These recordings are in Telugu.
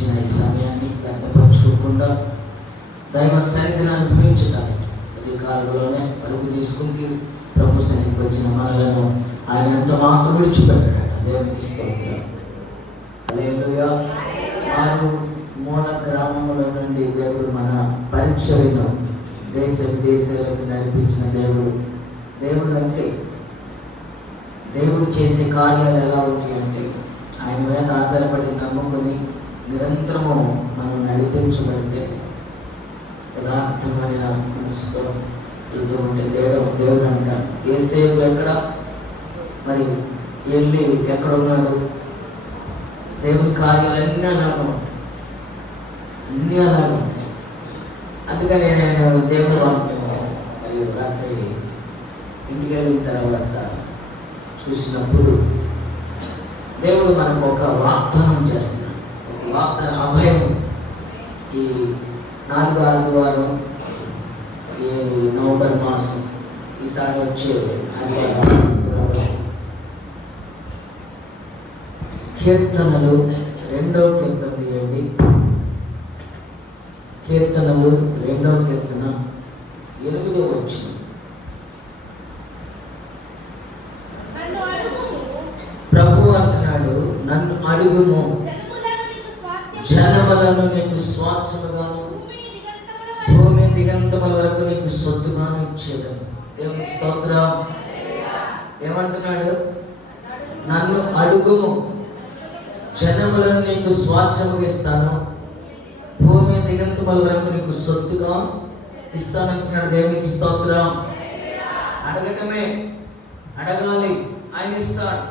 ఇచ్చిన ఈ సమయాన్ని వ్యక్తపరచుకోకుండా దైవ సన్నిధిని అనుభవించడానికి అధికారులోనే పరుగు తీసుకుంటూ ప్రభు సన్నిధికి వచ్చిన మనలను ఆయన ఎంత మాత్రం విడిచిపెట్టాడు. దేవునికి స్తోత్రం. హల్లెలూయా. మూల గ్రామంలో నుండి దేవుడు మన పరీక్షలను దేశ విదేశాలకు నడిపించిన దేవుడు అంటే దేవుడు చేసే కార్యాలు ఎలా ఉంటాయి అంటే ఆయన మీద ఆధారపడి నమ్ముకొని నిరంతరము మనం నడిపించబడితే యథార్థమైన మనసుతో వెళ్తూ ఉంటే దేవుడు అంట యేసేపు ఎక్కడ మరి వెళ్ళి ఎక్కడ ఉన్నాడు? దేవుని కార్యాలన్నీ అలాగా అన్నీ అలాగా. అందుకని నేను దేవుని వాక్యం మరియు రాత్రి ఇంటికి వెళ్ళిన తర్వాత చూసినప్పుడు దేవుడు మనకు ఒక వాగ్దానం చేస్తున్నాడు. ఒక వాగ్దానం, అభయం. ఈ 4వ ఆదివారం ఈ నవంబర్ మాసం ఈసారి వచ్చే ఆదివారం కీర్తనలు 2వ కీర్తన తీయండి. కీర్తనలు 2వ కీర్తన 8వ వచనం. ప్రభు అంటున్నాడు, నన్ను అడుగుము, జనములను నీకు స్వాస్థ్యముగాను భూమి దిగంతముల వరకు నీకు సొత్తుగాను ఇచ్చేదను. దేవుని స్తోత్రం. ఏమంటున్నాడు? నన్ను అడుగుము, జనములను నీకు స్వాస్థ్యముగా ఇస్తాను, భూమి దిగంతముల వరకు నీకు సొత్తుగా ఇస్తానంటున్నాడు. దేవునికి స్తోత్రం. అడగటమే, అడగాలి, ఆయన ఇస్తాడు.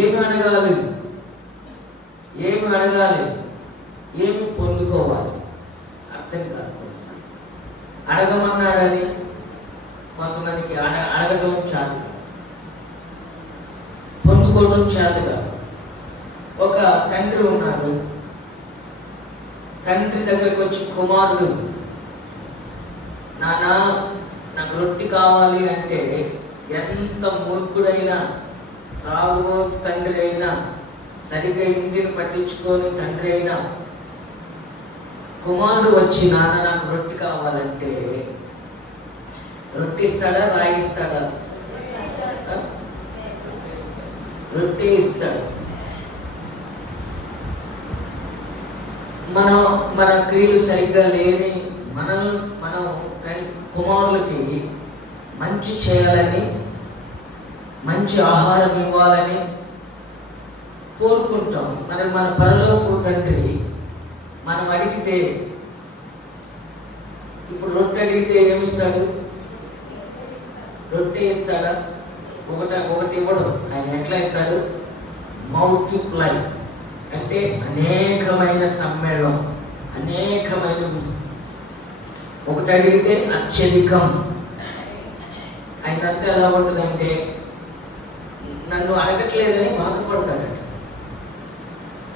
ఏమి అడగాలి? ఏమి పొందుకోవాలి? అర్థం కాదు. అడగమన్నాడని కొంతమందికి అడగడం చేత కాదు, పొందుకోవడం చేత కాదు. ఒక తండ్రి ఉన్నాడు. తండ్రి దగ్గరికి వచ్చి కుమారుడు, నాన్న నాకు రొట్టె కావాలి అంటే ఎంత మూర్ఖుడైనా, రాఘవ తండ్రి అయినా, సరిగ్గా ఇంటిని పట్టించుకొని తండ్రి అయినా, కుమారుడు వచ్చి నాన్న నాకు రొట్టె కావాలంటే రొట్టె ఇస్తాడా? రాయిస్తాడా? రొట్టె ఇస్తాడు. మన క్రియలు సరిగ్గా లేని మనం కుమారులకి మంచి చేయాలని, మంచి ఆహారం ఇవ్వాలని కోరుకుంటాం. మన పరలోకపు తండ్రి మనం అడిగితే, ఇప్పుడు రొట్టె అడిగితే ఏమిస్తాడు? రొట్టె ఇస్తాడా? ఒకటి ఇవ్వడు. ఆయన ఎట్లా ఇస్తాడు? మల్టిప్లై అంటే అనేకమైన సమ్మేళనం, అనేకమైన. ఒకటి అడిగితే అత్యధికం. ఆయనంతా ఎలా ఉంటుందంటే నన్ను అడగట్లేదని బాధపడతాడట.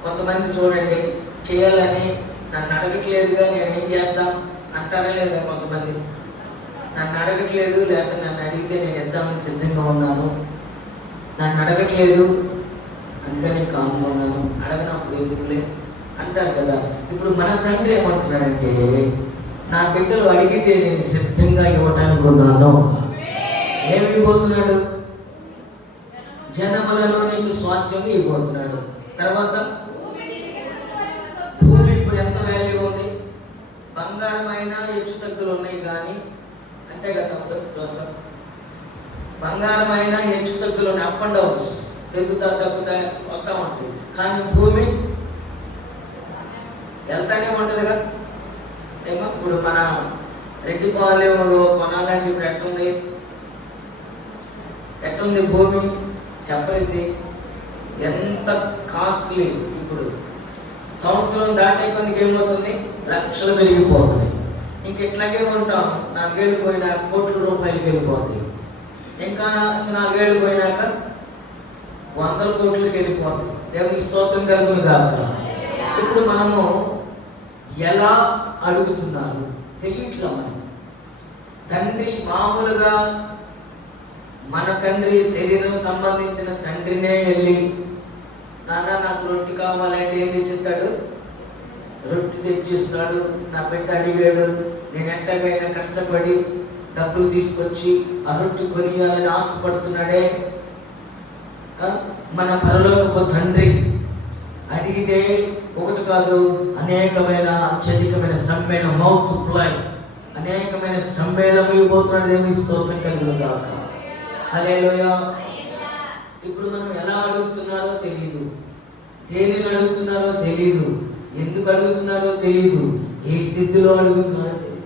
కొంతమంది చూడండి, చేయాలని నన్ను అడగట్లేదుగా నేనేం చేద్దాం అంటారా లేదా? కొంతమంది నన్ను అడగట్లేదు, లేకపోతే నన్ను అడిగితే నేను ఇద్దామని సిద్ధంగా ఉన్నాను, నన్ను అడగట్లేదు అందుకని కామ్గా ఉన్నాను, అడగనప్పుడు ఎందుకులే అంటారు కదా. ఇప్పుడు మన తండ్రి ఏమంటున్నాడంటే, నా బిడ్డలు అడిగితే నేను సిద్ధంగా ఇవ్వటానికి ఉన్నాను. ఏమి ఇవ్వబోతున్నాడు? జనములలో నీకు స్వాస్థ్యం ఇవ్వబోతున్నాడు. తర్వాత భూమి ఇప్పుడు ఎంత వాల్యూ ఉంది? బంగారం అయినా హెచ్చు తగ్గులు ఉన్నాయి కానీ, అంతే కదా జోసఫ్, బంగారం అయినా హెచ్చు తగ్గులు ఉన్నాయి, అప్ అండ్ డౌన్స్, పెరుగుతా తగ్గుతా వస్తూ ఉంటుంది. కానీ భూమి వెళ్తానే ఉంటుందిగా. ఏమో ఇప్పుడు మన రెడ్డిపాలెంలో కొనాలంటే ఇప్పుడు ఎట్లుంది భూమి చెప్పలేదు. ఎంత కాస్ట్లీ. ఇప్పుడు సంవత్సరం దాటే కొద్దికి ఏమవుతుంది? లక్షలు పెరిగిపోతుంది. ఇంకెట్లాగే ఉంటాం. 4 ఏళ్ళు పోయినాక కోట్ల రూపాయలకి వెళ్ళిపోతుంది. ఇంకా 4 ఏళ్ళు పోయినాక 100 కోట్లకి వెళ్ళిపోతుంది. దేవునికి స్తోత్రం కలుగును గాక. ఇప్పుడు మనము ఎలా అడుగుతున్నారు తెలియట్లా మనకి. తండ్రి మామూలుగా మన తండ్రి శరీరం సంబంధించిన తండ్రినే వెళ్ళి నాన్న నాకు రొట్టె కావాలంటే ఏం తెచ్చిస్తాడు? రొట్టె తెచ్చిస్తాడు. నా బిడ్డ అడిగాడు, నేను ఎంతకైనా కష్టపడి డబ్బులు తీసుకొచ్చి ఆ రొట్టె కొనియాలని ఆశపడుతున్నాడే. మన పరలోకపు తండ్రి అడిగితే ఒకటి కాదు, అనేకమైన అత్యధికమైన సమ్మేళనం, మల్టిప్లై, అనేకమైన సమ్మేళనం ఇవ్వబోతున్నాడు. ఏమి స్తోత్రం కలుగుగాక. హల్లెలూయా. ఇప్పుడు మనం ఎలా అడుగుతున్నారో తెలియదు, దేనిని అడుగుతున్నారో తెలియదు, ఎందుకు అడుగుతున్నారో తెలియదు, ఏ స్థితిలో అడుగుతున్నారో తెలియదు.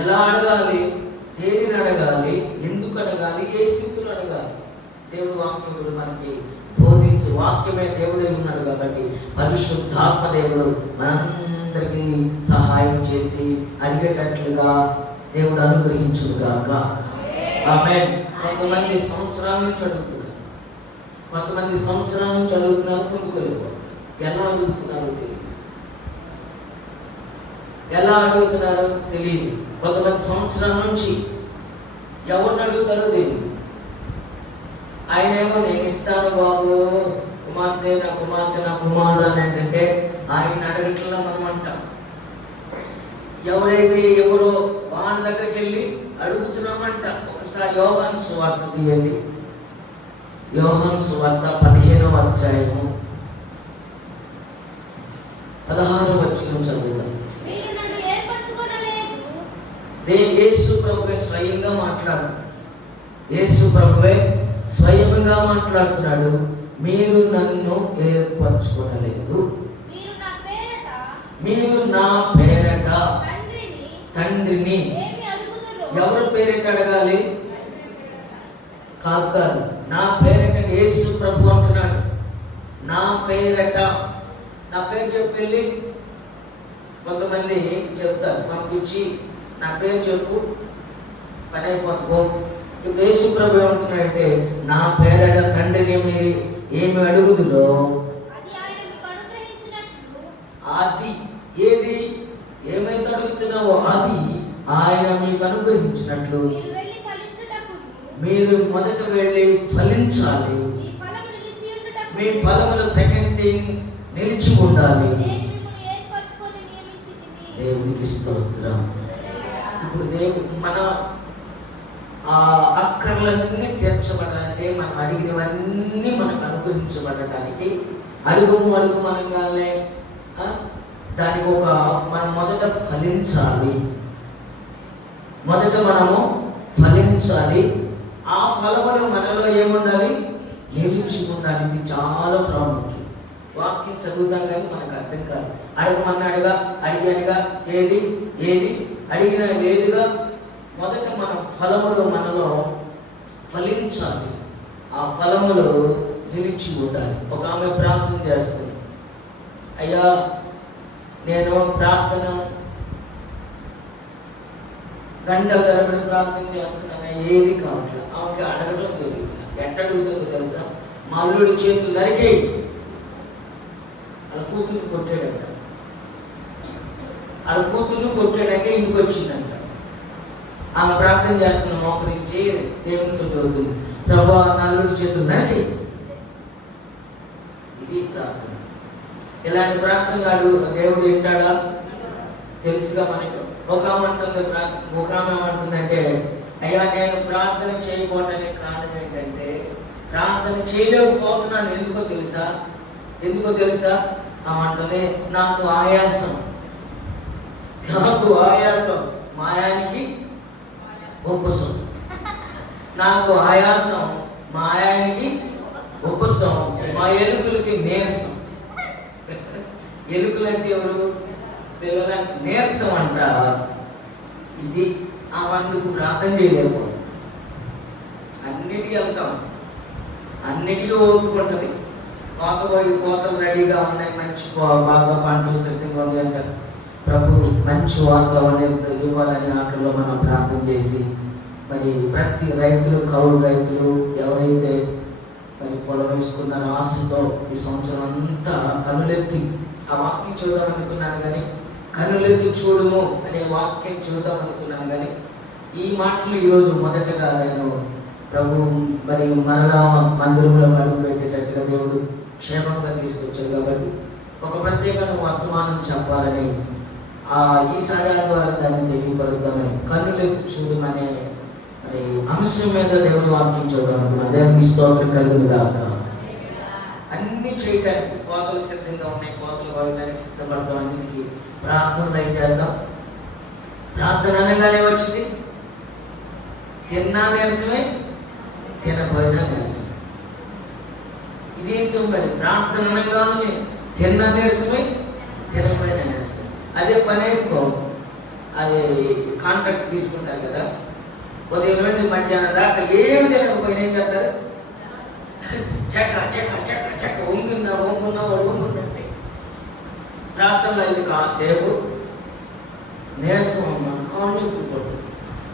ఎలా అడగాలి, దేనిని అడగాలి, ఎందుకు అడగాలి, ఏ స్థితిలో అడగాలి, దేవుడు వాక్యముడు మనకి బోధించి, వాక్యమే దేవుడే ఉన్నాడు కాబట్టి పరిశుద్ధాత్మ దేవుడు మనందరికీ సహాయం చేసి అడిగేటట్లుగా దేవుడు అనుగ్రహించుగాక. ఆమేన్. కొంతమంది సంవత్సరాల నుంచి అడుగుతున్నారు, కొంతమంది సంవత్సరాల నుంచి అడుగుతున్నారు, పొందుకోలేదు. ఎలా అడుగుతున్నారో తెలియదు, ఎలా అడుగుతున్నారో తెలియదు. కొంతమంది సంవత్సరాల నుంచి ఎవరిని అడుగుతారో తెలియదు. ఆయనేమో నేను ఇస్తాను బాబు, కుమార్తె నా కుమార్తె నా కుమారుడు అని ఏంటంటే ఆయన అడగట్లా మనం అంటాం. ఎవరైతే ఎవరో వాళ్ళ దగ్గరికి వెళ్ళి అడుగుతున్నామంట. ఒకసారి యోహాను సువార్త తీయండి. యోహాను సువార్త 15వ అధ్యాయము 16వ వచనం చదువుదాం. యేసు ప్రభువే స్వయంగా మాట్లాడుతున్నాడు. యేసు ప్రభువే స్వయంగా మాట్లాడుతున్నాడు. మీరు నన్ను ఏర్పరచుకోనలేదు, మీరు నా పేరట తండ్రిని. ఎవరి పేరిట అడగాలి? కాదు కాదు, నా పేరట. యేసు ప్రభు అంటున్నాడు నా పేరట. నా పేరు చెప్పి కొంతమంది చెప్తారు, పంపించి నా పేరు చెప్పు పని అయిపోతుకో. ఇప్పుడు యేసు ప్రభు ఏమంటున్నాడంటే నా పేరట తండ్రిని మీరు ఏమి అడుగుదులో అది, ఏది ఏమైతే అడుగుతున్నావో అది ఆయన మీకు అనుగ్రహించినట్లు మీరు మొదట వెళ్ళి ఫలించాలి. మీ ఫలములు సెకండ్ థింగ్ నిలిచి ఉండాలి. దేవునికి స్తోత్రం. ఇప్పుడు దేవుడు మన అక్కర్లన్నీ తీర్చబడాలంటే మనం అడిగినవన్నీ మనకు అనుగ్రహించబడటానికి అడుగు అనగానే దానికి ఒక మనం మొదట ఫలించాలి. మొదట మనము ఫలించాలి. ఆ ఫలములు మనలో ఏముండాలి? నిలిచి ఉండాలి. ఇది చాలా ప్రాముఖ్యం. వాక్యం చదువుతాం కానీ మనకు అర్థం కాదు. అడగమన్నాడుగా, అడిగానుగా, ఏది ఏది అడిగిన లేదుగా. మొదట మన ఫలములు మనలో ఫలించాలి. ఆ ఫలములు నిలిచి ఉండాలి. ఒక ఆమె ప్రార్థన చేస్తుంది, అయ్యా నేను ప్రార్థన గంటల తరబడి ప్రార్థన చేస్తున్నాను, ఏది కావట్లేదు. ఆమెకి అడగడం తెలియదు. ఎట్ట అడుగుతుందో తెలుసా? మా అల్లుడి చేతులు నరికేయి, వాళ్ళ కూతురు కొట్టాడంట. వాళ్ళ కూతురు కొట్టాడంటే ఇంటికి వచ్చిందంట. ఆమె ప్రార్థన చేస్తున్న మోకరించి దేవునితో చదువుతుంది, ప్రభా నా అల్లుడి చేతులు నరికేయి. ఇది ప్రార్థన. ఇలాంటి ప్రార్థనలు దేవుడు వింటాడా? తెలుసుగా మనకు. ఒక ఆమె ఏమంటుందంటే, అయ్యా నేను ప్రార్థన చేయకపోవటానికి కారణం ఏంటంటే ప్రార్థన చేయలేకపోతున్నాను. ఎందుకో తెలుసా? ఆమె నాకు ఆయాసం. మా ఆయనకి ఉపసం. నాకు ఆయాసం, మా ఆయనకి ఉపసం, మా ఎలుకలకి నీరసం. ఎలుకలంటే ఎవరు? పిల్లలకి నీరసం అంట. ఇది ఆ అందుకు ప్రార్థన చేయలేము. అన్నిటికీ వెళ్తాం, అన్నిటికీ ఓపుకుంటుంది. కోతలు రెడీగా ఉన్నాయి, మంచి బాగా పంటలు సిద్ధంగా ఉంది అంటే ప్రభు మంచి వాతావరణం ఇవ్వాలని ఆఖరిలో మనం ప్రార్థన చేసి, మరి ప్రతి రైతులు, కౌలు రైతులు ఎవరైతే మరి పొలం వేసుకున్నారో ఆశతో ఈ సంవత్సరం అంతా కనులెత్తి ఆ వాక్యం చూద్దాం అనుకున్నాను, కానీ కనులెత్తి చూడుము అనే వాక్యం చూద్దాం అనుకున్నాను. కానీ ఈ మాటలు ఈరోజు మొదటగా నేను ప్రభు మరి మరలా మందిరంలో అడుగు పెట్టేటట్టుగా దేవుడు క్షేమంగా తీసుకొచ్చాడు. కాబట్టి ఒక ప్రత్యేకమైన వర్తమానం చెప్పాలని ఈసారి ఆదివారం దాన్ని తెలియపరుద్దామని కన్నులెత్తి చూడమనే మరి అంశం మీద దేవుడు వాక్యం చూడాలనుకున్నాను. దేవునికి స్తోత్రం కలుగును గాక. అన్ని చేయటానికి కోతలు సిద్ధంగా ఉన్నాయి, కోతలు కోయడానికి సిద్ధపడతాం. అందుకే ప్రార్థనలు అయిపోద్దాం. ప్రార్థన అనగానే వచ్చింది తిన్నా నీరసమే, తినపోయినా నీరసమే. ఇదేంటో మరి ప్రార్థన అనగానే తిన్నా నీరసమే, తినపోయినా నీరసమే. అదే పని ఎక్కువ అది కాంట్రాక్ట్ తీసుకుంటారు కదా, ఉదయం నుండి మధ్యాహ్నం దాకా ఏమి తినకపోయినా ఏం చేస్తారు, చెక్క చెక్క చెక్క చెక్క వంగున్నా వాడు వంగుంటుంటే ప్రార్థనలు అయితే కాసేపు నీరసం అమ్మా కాళ్ళు పట్టు.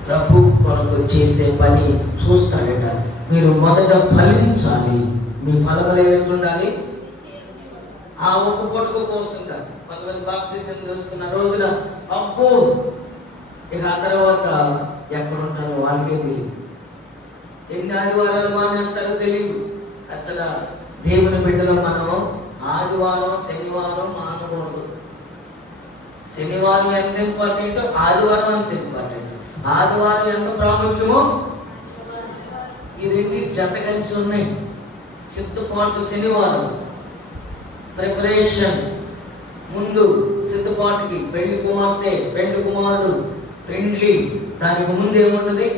ప్రభు కొరకు చేసే పని చూస్తాడట. మీరు మొదట ఫలించాలి. మీ ఫలములు ఏమిటి ఉండాలి? ఆ ఒక పొట్టుకు కోస్తుంటారు. కొంతమంది బాప్తిసం తీసుకున్న రోజున అబ్బో ఇక ఆ తర్వాత ఎక్కడుంటారో వాళ్ళకే తెలియదు. ఎన్ని ఆదివారాలు మానేస్తారో తెలియదు. అసలు దేవుని బిడ్డలో మనం ఆదివారం శనివారం మానకూడదు. శనివారం ఎంత ఇంపార్టెంట్, ఆదివారం అంత ఇంపార్టెంట్. ఆదివారం ఎంత ప్రాముఖ్యమో ఈ రెండు జత కలిసి ఉన్నాయి. సిద్ధపాటు శనివారం ప్రిపరేషన్, ముందు సిద్ధపాటుకి పెళ్లి కుమార్తె పెళ్లి కుమారుడు పెండ్లి, దానికి ముందు ఏముంటుంది?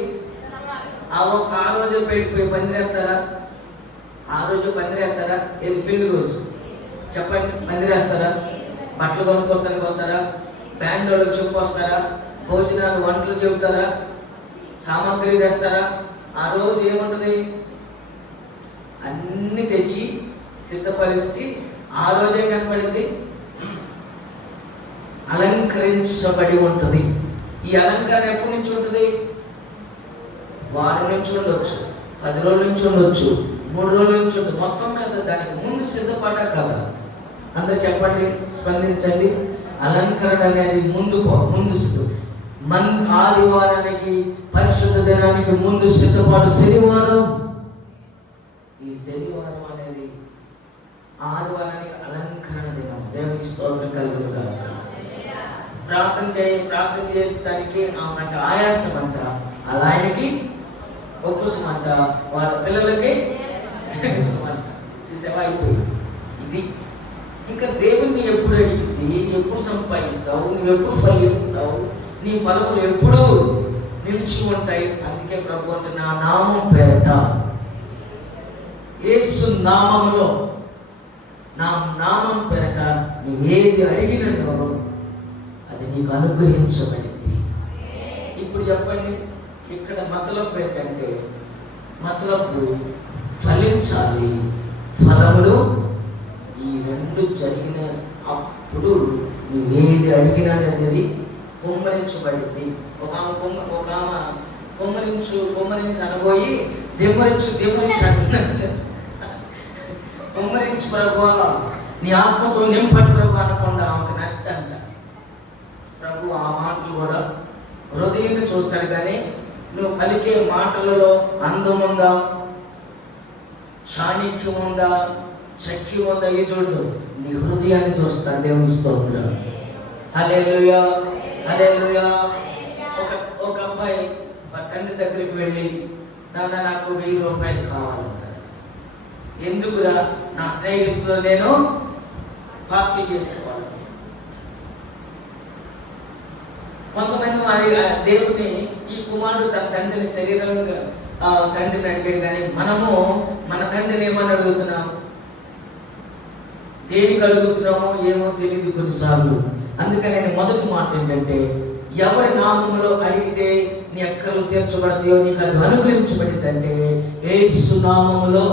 ఆ రోజు పందిరేస్తారా? ఆ రోజు పందిరేస్తారా? ఏది పెళ్లి రోజు చెప్పండి, పందిరేస్తారా? బట్టలు కొనుక్కోతానికి వస్తారా? బ్యాండ్ వాళ్ళకి చెప్పొస్తారా? భోజనాలు వంటలు చెబుతారా? సామాగ్రి తెస్తారా? ఆ రోజు ఏముంటుంది? అన్ని తెచ్చి సిద్ధపరిచి ఆ రోజే కనపడింది అలంకరించబడి ఉంటుంది. ఈ అలంకరణ ఎప్పటి నుంచి ఉంటుంది? వారం నుంచి ఉండొచ్చు, 10 రోజుల నుంచి ఉండొచ్చు, 3 రోజుల నుంచి ఉంటుంది. మొత్తం మీద దానికి ముందు సిద్ధపడ్డ కదా. అందరు చెప్పండి, స్పందించండి. అలంకరణ అనేది ముందు ఆదివారానికి పరిశుద్ధ దినానికి ముందు సిద్ధపాటు శనివారం. ఈ శనివారం అనేది ఆదివారానికి అలంకరణ దినం. దేవుని స్తోత్రం కలుగును గాక. ప్రార్థన చేసేదానికి ఆమె ఆయాసం అంట, అలా ఆయనకి ఒప్పుసం అంట, వాళ్ళ పిల్లలకి అంట. చూసేవా అయిపోయింది ఇది. ఇంకా దేవుణ్ణి ఎప్పుడు అడిగింది, ఎప్పుడు సంపాదిస్తావు, నువ్వు ఎప్పుడు ఫలిస్తావు, నీ ఫలములు ఎప్పుడు నిలిచి ఉంటాయి. అందుకే ప్రభు అంటే నా నామం పేరట, యేసు నామములో, నా నామం పేరట నువ్వు ఏది అడిగినో అది నీకు అనుగ్రహించబడింది. ఇప్పుడు చెప్పండి, ఇక్కడ మతలబు ఏంటంటే, మతలబు ఫలించాలి, ఫలములు ఈ రెండు జరిగిన అప్పుడు నువ్వేది అడిగినా అనేది కుమ్మరించబడింది. ఒక ఆమె కుమ్మరించి అనబోయి దిమ్మరించి అంటున్నట్టు, కుమ్మరించి ప్రభువా నీ ఆత్మతో నింపటి ప్రభు అనకుండా ఆమెకు నచ్చంట. ప్రభు ఆ మాటలు కూడా హృదయాన్ని చూస్తాడు, కానీ నువ్వు పలికే మాటలలో అందం ఉందా, చాణిక్యం ఉందా, చక్యం ఉందా, ఇది చూడు, నీ హృదయాన్ని చూస్తాడు. దేవుని స్తోత్రం. హల్లెలూయా, హల్లెలూయా. ఒక అబ్బాయి తండ్రి దగ్గరికి వెళ్ళి, నాన్న నాకు 1000 రూపాయలు కావాలన్నాడు. ఎందుకురా? నా స్నేహితులతో నేను పార్టీ చేసుకోవాలి. కొంతమంది మరి దేవుడిని, ఈ కుమారుడు తన తండ్రిని శరీరంగా తండ్రిని అడిగాడు, కానీ మనము మన తండ్రిని ఏమని అడుగుతున్నాం, దేనికి అడుగుతున్నామో ఏమో తెలియదు కొన్నిసార్లు. అందుకని నేను మొదటి మాట ఏంటంటే, ఎవరి నామములో అడిగితే నీ అక్కలు తీర్చబడతాయో, నీకు అది అనుగ్రహించబడిందంటే యేసు నామములో.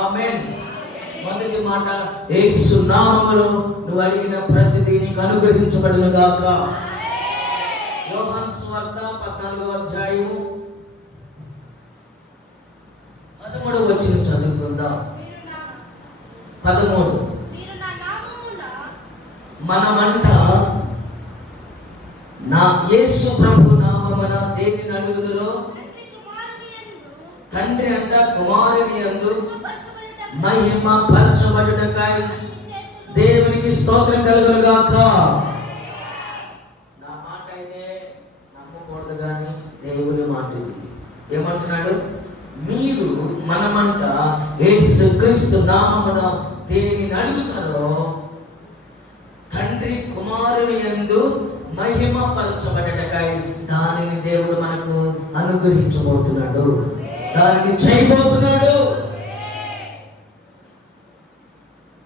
ఆమేన్. మొదటి మాట, యేసు నామములో నువ్వు అడిగిన ప్రతిదీ నీకు అనుగ్రహించబడును గాక. యోహాను సువార్త 14వ అధ్యాయము 13వ వచనం చదువుకుందాం. 13. మనమంట నా యేసు ప్రభు నామమున దేనిని అడుగుదురో తండ్రి అంట కుమారుని యందు మహిమ పరచబడుటకై దేవునికి స్తోత్రం కలుగును గాక. నా మాట అయితే నమ్మకూడదు కానీ దేవుని మాట ఇది. ఏమంటున్నాడు? మీరు మనమంట యేసుక్రీస్తు నామమున దేనిని అడుగుతారో తండ్రి కుమారుని యందు మహిమ పరచబడటకై దానిని దేవుడు మనకు అనుగ్రహించబోతున్నాడు, దానిని చేయబోతున్నాడు.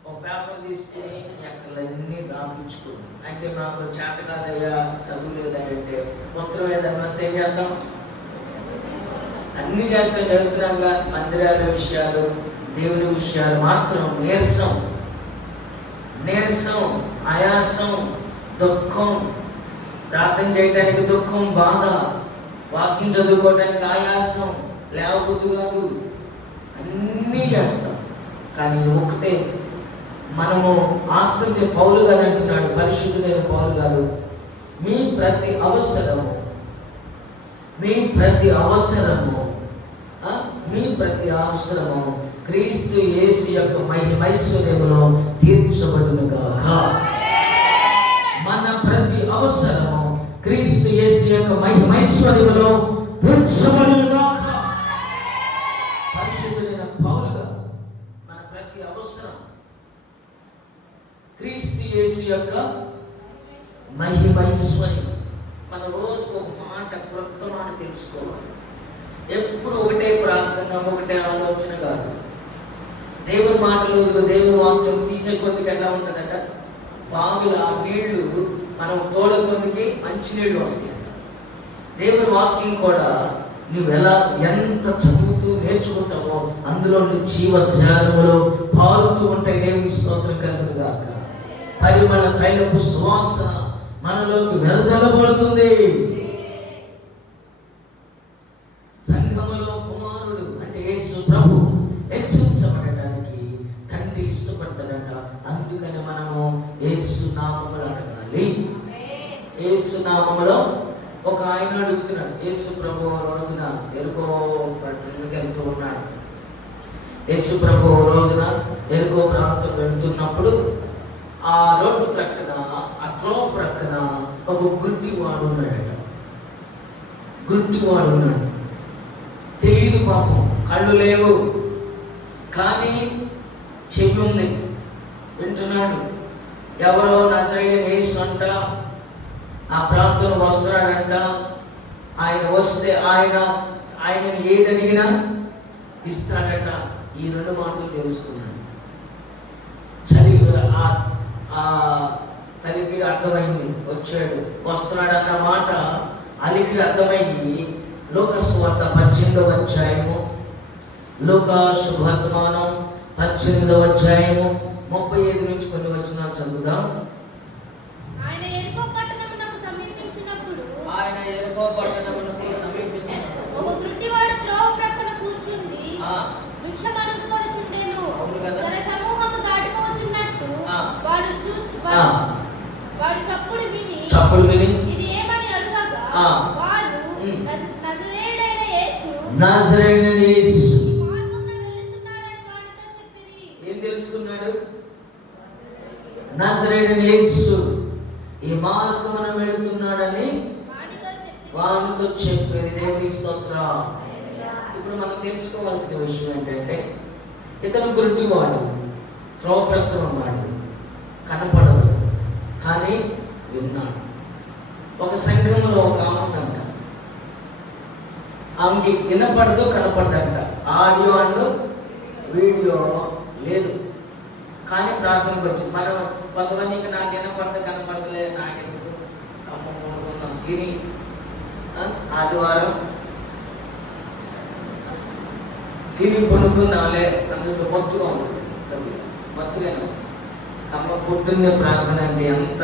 ఒక పేపర్ తీసుకుని ఎక్కలన్నీ రాపించుకున్నాం అంటే నాకు చేత కాదయ్యా, చదువు లేదంటే మొత్తం ఏదన్నా ఏం చేద్దాం? అన్ని చేస్తాం, చదువుతున్నాంగా. మందిరాల విషయాలు, దేవుని విషయాలు మాత్రం నీరసం, ఆయాసం, దుఃఖం, ప్రార్థన చేయడానికి దుఃఖం, బాధ, వాక్యం చదువుకోవడానికి ఆయాసం, లేవబుద్ధి కాదు, అన్నీ చేస్తాం. కానీ ఒకటే మనము ఆస్తి పౌలు గారు అంటున్నాడు, పరిశుద్ధుడైన పౌలు గారు, మీ ప్రతి అవసరము క్రీస్తు యేసు యొక్క మహిమైశ్వర్యములో తీర్చబడును గాక. మన ప్రతి అవసరము క్రీస్తు యేసు యొక్క మహిమైశ్వర్యములో తీర్చబడును గాక. పరిశుద్ధుడైన పౌలు గారు మన ప్రతి అవసరం క్రీస్తు యేసు యొక్క మహిమైశ్వర్యం. మన రోజుకు ఒక మాట, క్రొత్త మాట తెలుసుకోవాలి. ఎప్పుడు ఒకటే ప్రార్థన, ఒకటే ఆలోచన కాదు. దేవుని మాటలు, దేవుని వాక్యం తీసే కొద్దికి ఎలా ఉంటుందట, బావిల నీళ్లు మనం తోడ కొద్దికి మంచి నీళ్లు వస్తాయంట. దేవుని వాక్యం కూడా నువ్వు ఎంత చదువుతూ నేర్చుకుంటావో అందులో జీవ ధ్యానములు పారుతూ ఉంటాయి. దేవుని స్తోత్రం కలుగును గాక. పరిమళ తైలపు సువాసన మనలోకి వెదజల్లబడుతుంది. సంఘములో కుమారుడు అంటే యేసు ప్రభు హెచ్చించబడటానికి తండ్రి ఇష్టపడతాడట. అందుకని మనము యేసు నామములో అడగాలి. యేసు నామములో ఒక ఆయన అడుగుతున్నాడు. యేసు ప్రభు రోజున ఎరుకో పట్టణానికి వెళ్తూ ఉన్నాడు. యేసు ప్రభు రోజున ఎరుకో ప్రాంతం వెళుతున్నప్పుడు ఆ రోడ్డు ప్రక్కన, ఆ త్రోవ ప్రక్కన ఒక గుడ్డివాడు ఉన్నాడట. తెలియదు పాపం, కళ్ళు లేవు కానీ చెవి ఉంది, వింటున్నాడు. ఎవరో నజరేయుడైన యేసు అంట ఆ ప్రాంతంలో వస్తున్నాడంట. ఆయన వస్తే ఆయనను ఏది అడిగినా ఇస్తాడట. ఈ రెండు మాటలు తెలుసుకున్నాడు. ఆ తల్లికి అర్థమైంది, వచ్చాడు, వస్తున్నాడు అన్న మాట అలికి అర్థమైంది. లూకా సువార్త 18వ అధ్యాయము, లూకా శుభవర్తమానం 18వ అధ్యాయము 35 నుంచి కొన్ని వచనాలు చదువుదాం. ఆయన ఎరుకో పట్టణమునకు సమీపించినప్పుడు ఒక గుడ్డివాడు త్రోవ ప్రక్కన కూర్చుండి భిక్షమడుగుకొనుచుండెను. జన సమూహము దాటిపోచున్నట్టు వాడు చప్పుడు విని ఇది ఏమని అడగగా వారు నజరేయుడైన యేసు ఏం తెలుసుకున్నాడు? నజరేయుడైన యేసు ఈ మార్గమున వెళుతున్నాడని వానితో చెప్పేది. దేవుని స్తోత్రం. ఇప్పుడు మనం తెలుసుకోవాల్సిన విషయం ఏంటంటే, ఇతను గుడ్డివాడు, త్రోవ ప్రక్కన వాడు, కనపడదు కానీ విన్నాడు. ఒక సంఘంలో ఒక ఆమె, ఆమెకి వినపడదు, కనపడదంట. ఆడియో అండ్ వీడియో లేదు కానీ ప్రార్థనకు వచ్చింది. మనం కొంతమందికి నాకు వినపడదు, కనపడలేదు, నాకెందుకు అమ్మ తిని ఆదివారం తిని కొనుక్కున్నాలే అందుకు మొత్తుగా ఉంటుంది. మొత్తుగానే అమ్మ పొద్దున్నే ప్రార్థన అంటే ఎంత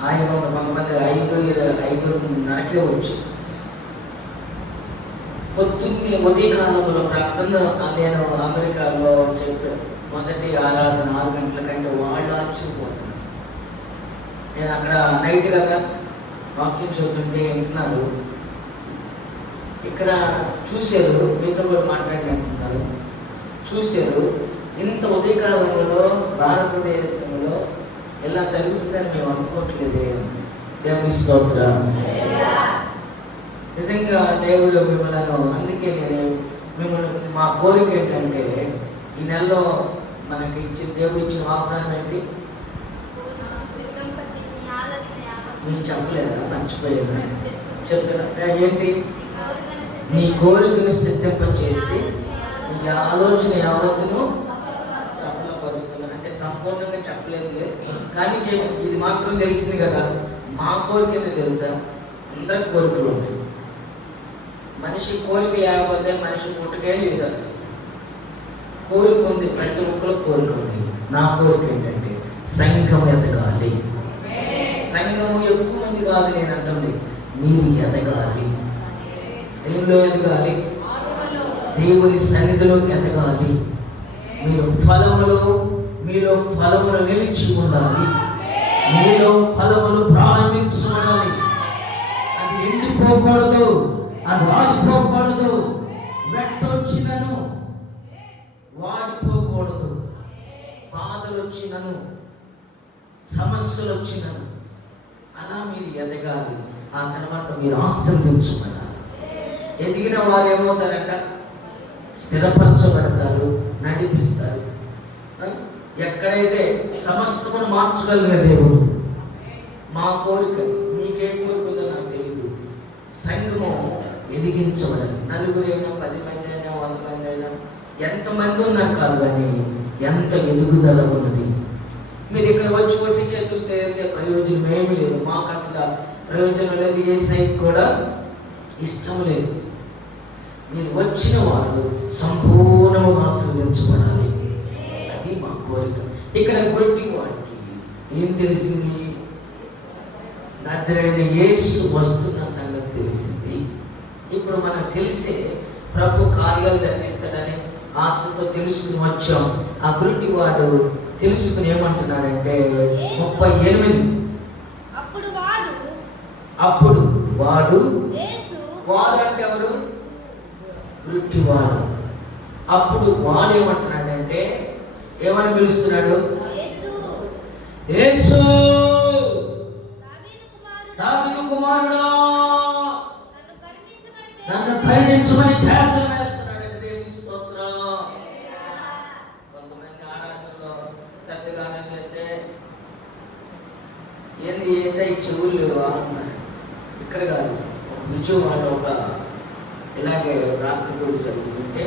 హాయిగా ఉంది. కొంతమంది 5:30కే వచ్చు. పొద్దున్నే ఉదయకాలంలో ప్రార్థన నేను అమెరికాలో చెప్పాను. మొదటి ఆరాధన 6 గంటల కంటే వాళ్ళు ఆశ్చర్యపోతున్నారు. నేను అక్కడ నైట్ కదా వాక్యం చదువుతుంటే వింటున్నారు. ఇక్కడ చూశారు, మీతో కూడా మాట్లాడినట్టున్నారు. చూశారు, ఇంత ఉదయకాలంలో భారతదేశంలో ఇలా జరుగుతుందని మేము అనుకోవట్లేదే. దేవుని స్తోత్రం. నిజంగా దేవుడు మిమ్మల్ని, అందుకే మిమ్మల్ని మా కోరిక ఏంటంటే ఈ నెలలో మనకి దేవుడు ఇచ్చిన వాగ్దానం ఏంటి? మీకు చెప్పలేదా? మర్చిపోయారా? చెప్పలేదా? ఏంటి? నీ కోరికను సిద్ధింపచేసి నీ ఆలోచన యావత్తును సఫలపరుస్తున్నాను. అంటే సంపూర్ణంగా చెప్పలేదు కానీ ఇది మాత్రం తెలిసింది కదా. మా కోరిక ఏంటో తెలుసా? అందరి కోరికలు ఉన్నాయి. మనిషి కోరిక లేకపోతే మనిషి పుట్టుకే లేదు. అసలు కోరిక ఉంది, ప్రతి ఒక్కరు కోరిక ఉంది. నా కోరిక ఏంటంటే సంఘం ఎదగాలి. సంఘం ఎక్కువ మంది కాదు నేను అంటుంది, మీరు ఎదగాలి. దేవులో ఎదగాలి, దేవుని సన్నిధిలో ఎదగాలి. మీలో ఫలములు నిలిచి ఉండాలి. మీలో ఫలములు ప్రారంభించాలి. అది ఎండిపోకూడదు, అది వాడిపోకూడదు. వెట్టొచ్చినను వాడిపోకూడదు. బాధలు వచ్చినను, సమస్యలు వచ్చినను అలా మీరు ఎదగాలి. ఆ తర్వాత మీరు ఆస్తందించుకోవాలి. ఎదిగిన వారు ఏమవుతారంట? స్థిరపరచబడతారు, నడిపిస్తారు. ఎక్కడైతే సమస్తమును మార్చగలిగిన దేవుడు. మా కోరిక, మీకే కోరిక ఉందో నాకు తెలియదు, సంఘము ఎదిగించబడాలి. నలుగురైనా, 10 మంది అయినా, 100 మంది అయినా, ఎంతమంది ఉన్నారు కాదు కానీ ఎంత ఎదుగుదల ఉన్నది. మీరు ఇక్కడ వచ్చి కొట్టి చేతులు తేలితే ప్రయోజనం ఏమి లేదు. మాకు అసలు ప్రయోజనం లేదు, ఏ సైట్ కూడా ఇష్టం లేదు. మీరు వచ్చిన వారు సంపూర్ణంగా ఆశీర్వదించబడాలి. అది మా కోరిక. ఇక్కడ కొట్టి వాడికి ఏం తెలిసింది? నజరేయుడైన యేసు వస్తున్న సంగతి తెలిసింది. ఇప్పుడు మనకు తెలిసే ప్రభు కార్యాలు జరిగిస్తాడని ఆశతో తెలుసుకుని వచ్చాం. ఆ గురించి వాడు తెలుసుకుని ఏమంటున్నాడంటే 38 అప్పుడు వాడు అంటే ఎవరు? గురుటివాడు. అప్పుడు వాడు ఏమంటున్నాడంటే, ఏమని పిలుస్తున్నాడు? యేసు దావీదు కుమారుడా నన్ను కరుణించమని కేకలు వేస్తున్నాడు. దేవుని స్తోత్రం. కొంతమంది ఆరాధనలో పెద్దగా అయితే ఏంది ఏసై చెవులు లేవా అన్నారు. ఇక్కడ కాదు, విజయవాడ ఒక ఇలాగే రాత్రి కూడా జరుగుతుంటే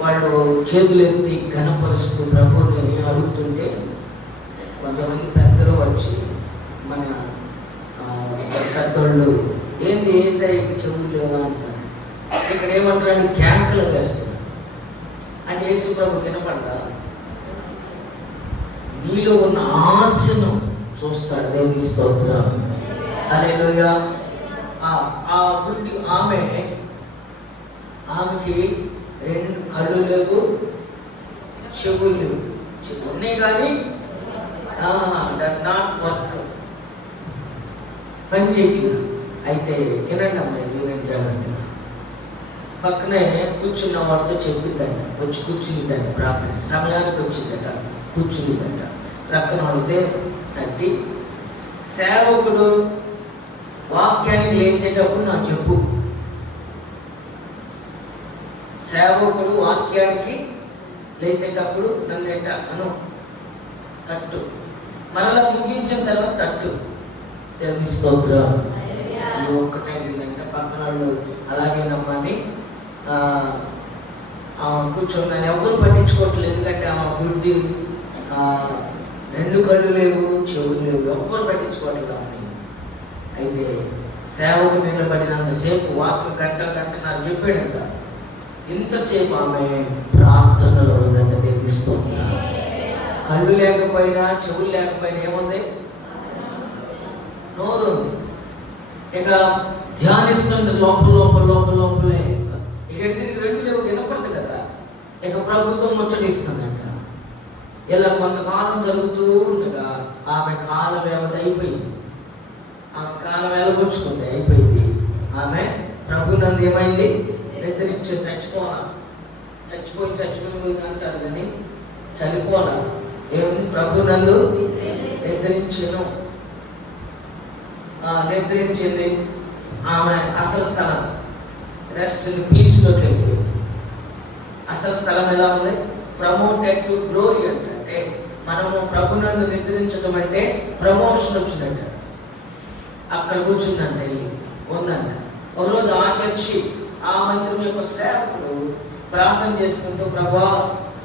వాళ్ళు చేతులు ఎత్తి ఘనపరుస్తూ ప్రభువుని అడుగుతుంటే కొంతమంది పెద్దలు వచ్చి మన పెద్దోళ్ళు ఏంది ఏసైకి చెవులు లేవా అంటారు. ఇక్కడ ఏమంటారు? క్యాంకులు వేస్తున్నారు. అంటే యేసు ప్రభు వినపడదా? మీలో ఉన్న ఆశను చూస్తాడు. దేవుని స్తోత్రం. హల్లెలూయా. ఆ దుడ్డి ఆమెకి 2 కళ్ళు లేవు, చెవులు లేవు. ఉన్నాయి కానీ డస్ నాట్ వర్క్, పని చేయట్లేదు. అయితే వినండి అమ్మాయి, వినండి జాగ్రత్తగా. పక్కనే కూర్చున్న వాళ్ళతో చెప్పిందంట, వచ్చి కూర్చుందంట. ప్రార్థన సమయానికి వచ్చిందట, కూర్చుందంట. ప్రక్కన వాళ్ళతే తట్టి, సేవకుడు వాక్యానికి లేచేటప్పుడు నాకు చెప్పు. సేవకుడు వాక్యానికి లేచేటప్పుడు నన్ను ఏంట అను తట్టు, మరలా ముగించిన తర్వాత తట్టు. దేవుని స్తోత్రం. ఈ ఒక్కటే ఏంటంటే పక్కన వాళ్ళు అలాగే నమ్మని కూర్చొని ఎవరు పట్టించుకోవట్లేదు. ఎందుకంటే ఆమె అభివృద్ధి 2 కళ్ళు లేవు, చెవులు లేవు, ఎవరు పట్టించుకోవట్లేదు ఆమె. అయితే సేవకు నిలబడినంతసేపు వాక్యం గంట నాకు చెప్పాడంట. ఇంతసేపు ఆమె ప్రార్థనలో ఉందంట. దేవుని స్తోత్రం. కళ్ళు లేకపోయినా, చెవులు లేకపోయినా ఏముంది? నోరు ఉంది. ఇక ధ్యానిస్తుంది లోపలే. ఇక దీనికి 2 లేవు, వినపడదు కదా. ఇక ప్రభుత్వం ముచ్చటిస్తుందంట. ఇలా కొంతకాలం జరుగుతూ ఉండగా ఆమె కాల వ్యవధి అయిపోయింది. ఆమె కాలం వెలగొచ్చుకుంది, అయిపోయింది. ఆమె ప్రభు నందు ఏమైంది? నిద్రించి చచ్చిపోయి అంటారు కానీ చనిపోలా. ఏముంది? ప్రభు నందు నిద్రించెను. నిద్రించింది. ఆమె అసలు స్థలం రెస్ట్ పీస్ లోకి వెళ్ళింది. అసలు స్థలం ఎలా ఉంది? ప్రమోటెడ్ టు గ్లోరీ అంటే మనము ప్రభునందు నిద్రించడం అంటే ప్రమోషన్ వచ్చిందంట. అక్కడ కూర్చుందంట, వెళ్ళి ఉందంట. ఒకరోజు ఆ చర్చి ఆ మందిరం యొక్క సేవకుడు ప్రార్థన చేసుకుంటూ, ప్రభా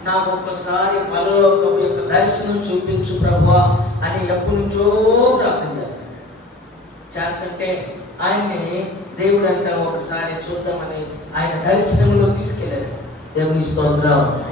నాకు ఒక్కసారి పరలోకం యొక్క దర్శనం చూపించు ప్రభా అని ఎప్పటి నుంచో ప్రార్థన చేస్తుంటే ఆయన్ని దేవుడు అంతా ఒకసారి చూద్దామని ఆయన దర్శనంలో తీసుకెళ్ళాడు. దేవుని స్తోత్రం.